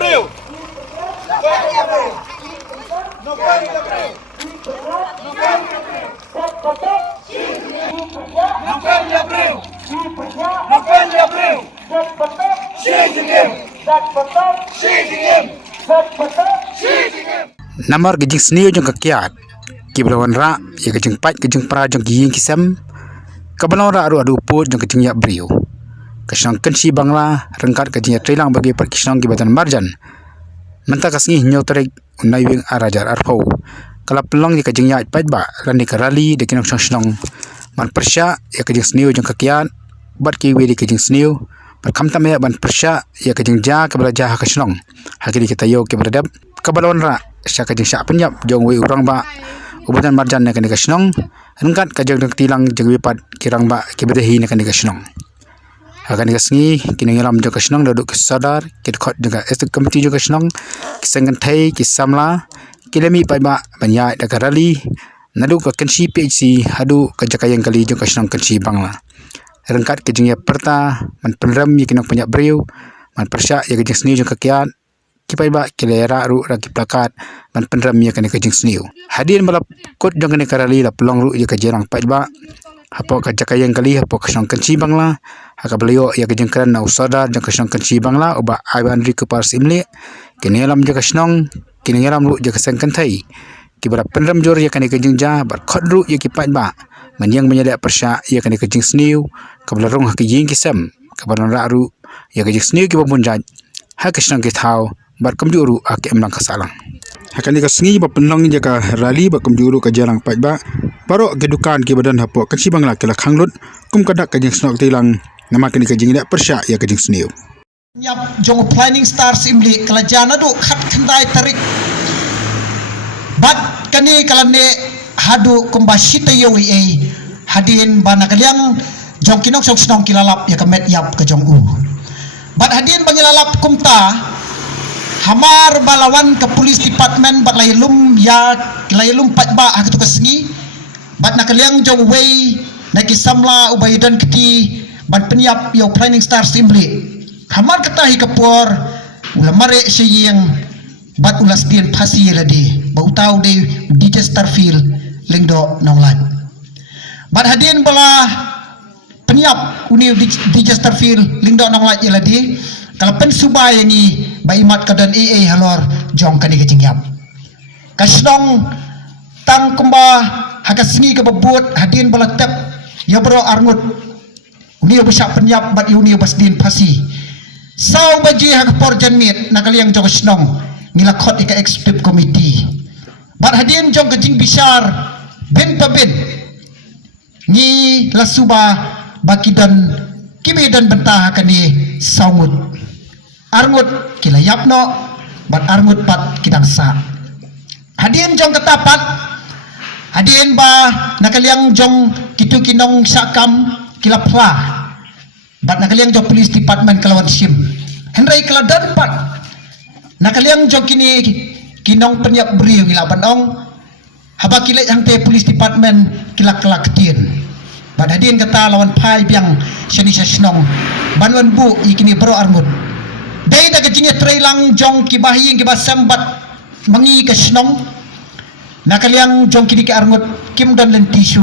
abril. Novembro de abril. Novembro de abril. Novembro de abril. Xi Jinping. Xi Jinping. Xi Jinping. Namar gejing sniu jong kakiat kiblawan ra ya gejing pat gejing pra jong giying kisam kabalon ra adu put jong gejing ya brio kasang kensi bangla rengkat gejing ya trilang bagi perkisang gibatan marjan menta kasngi nyaw tarik unai wing arajar arpau kala pelong ya gejing ya pat ba rani karali de kinang snong man persya ya gejing sniu jong kakiat bat kiwi de gejing sniu berkam tamaya ban persya ya gejing ja kabala ja hakasnong hakili kita yo kibradab kabalon ra syak kajing syak penyap jong we urang ba ubatan marjan ne kanika snong rengkat kajang dek tilang jeng wipat kirang ba kibedehi ne kanika snong hakan kasngi kini ngelam jong snong duduk kesadar kit khot juga estu komiti jong snong kisengan thai kisamla kilemi pai ba banya dakarali nadu ka kensi phc hadu kajakayang kali jong snong kensi bangla rengkat kajing ya perta man penram yikinok penyak breu man persya ya kajing seni jong kakiat kipai ba kilera ru raki plakat man penram ya kani kajing sniu hadin balap kot jong kani karali la pelong ru ya kajerang pai ba hapo kajakayang kali hapo kasong kenci bangla hakabelio ya kajing kran na usada jong kasong kenci bangla uba aiban ri ke pars imle kini lam ja kasong kini ram ru ja kasang kantai kibara penram jor ya kani kajing ja bar khot ru ya kipai ba manyang menyada persya ya kani kajing sniu kabelarong hakijing kisam kabaron ra ru ya kajing sniu kibabun jaj hakasong kithau bar kamjuru ake emlang kasalang hakani kasngi ba penlang jaka rali ba kamjuru ka jarang pai ba paro ke dukan ke badan hapo kansi bangla kala khanglut kum kadak kajing snok tilang nama kini kajing dak persya ya kajing sniu nyap jong planning stars imli kala jana do khat khandai tarik bat kani kala ne hadu kumbashita yowi e hadin bana kalyang jong kinok sok snong kilalap ya kamet yap ka jong u bat hadin bangilalap kumta hamar balawan ke police department bat laylum ya laylum pat ba hak tu kasngi bat nakaliang jong way nakisamla ubaydan kiti bat penyap yo planning star simply hamar katahi kapor ulamare seyeng bat ulas dien phasi ladi bau tau de DJ Starfield lengdo nonglat bat hadin bala penyap uni DJ Starfield lengdo nonglat ladi kalau pensuba yang ni baimat kadan AA halor jong kani kejingyap kasnong tang kumba hakasngi ke bebut hadin balatep ya bro arngut uni besak penyap bat uni basdin pasi sau baji hakapor janmit nakaliang jong kasnong ngilakot ika executive committee bat hadin jong kejing bisar ben pabin ni lasuba bakidan kibidan bentah kani saumut arngut kilayap no bat arngut pat kidang sa hadin jong ketapat hadin ba nakaliang jong kitu kinong sakam kilapla bat nakaliang jong police department kalawan sim henry keladan pat nakaliang jong kini kinong penyap beri ngilapan ong haba kilai hang te police department kilak kelak tin bat hadin kata lawan pai biang syani syasnong banwan bu ikini bro arngut dai da kejingnya trailang jong kibahi kibasam bat mangi kasnong nakaliang jong kini ke arngut kim dan len tisu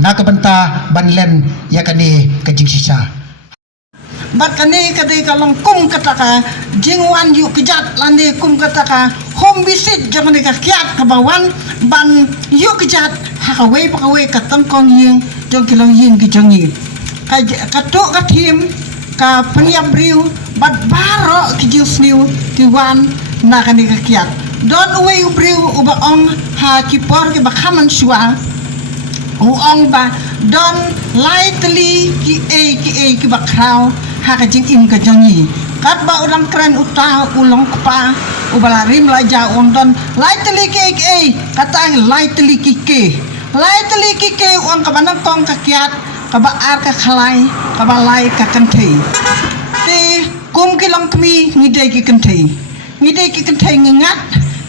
nakabenta banlen ya kani kejing sisa bat kani kadai kalang kum kataka jingwan yu kejat lande kum kataka home visit jangan dikakiat ke bawan ban yu kejat hakawai pakawai katangkong ying jong kilang ying kejangi katuk katim ka penyap briu bat baro kijil sniu tiwan na kani kakiat don uwe briu uba ong ha kipor ke bakaman sual ong ba don lightly ki ki bakrau ha kajing im kajangi kat ba ulang keren utah ulong kpa ubalarim laja don lightly ki kata lightly ki uang kabanang kong kakiat kaba ar ka khalai kaba lai ka kanthei te kum kilang kmi ngidai ki kanthei ngat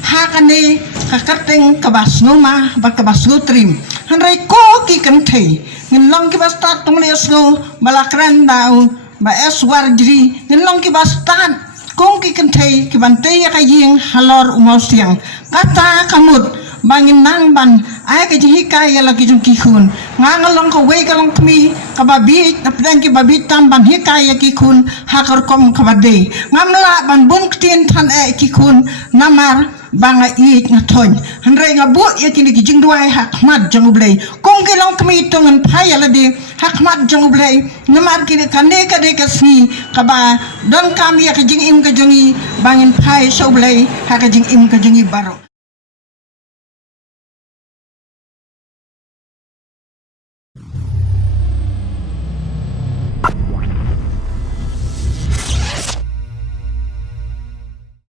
ha kane ka kateng kaba snoma ba kaba snutrim hanrai ko ki kanthei ngilong ki bastat tumle sno balakran daun ba es warjri ngilong ki bastat kung kikentay kibantay ka ying halor umosiyang kata kamut bangin nang ban ay ka jihika ya lagi jung kikun ngangalong ka way kalong kami kababit na pedang kibabit tamban hikaya kikun hakar kom kabade ngamla ban bun ktin tan kikun namar banga iit nga ton handre nga bu ya kini kijing duai hakmat jang ublay kung kilong kami itungan paya ladi hakmat jang ublay namar kini kande kade kasni kaba don kami ya kijing im kajangi bangin pay sa ublay hakajing im kajangi baro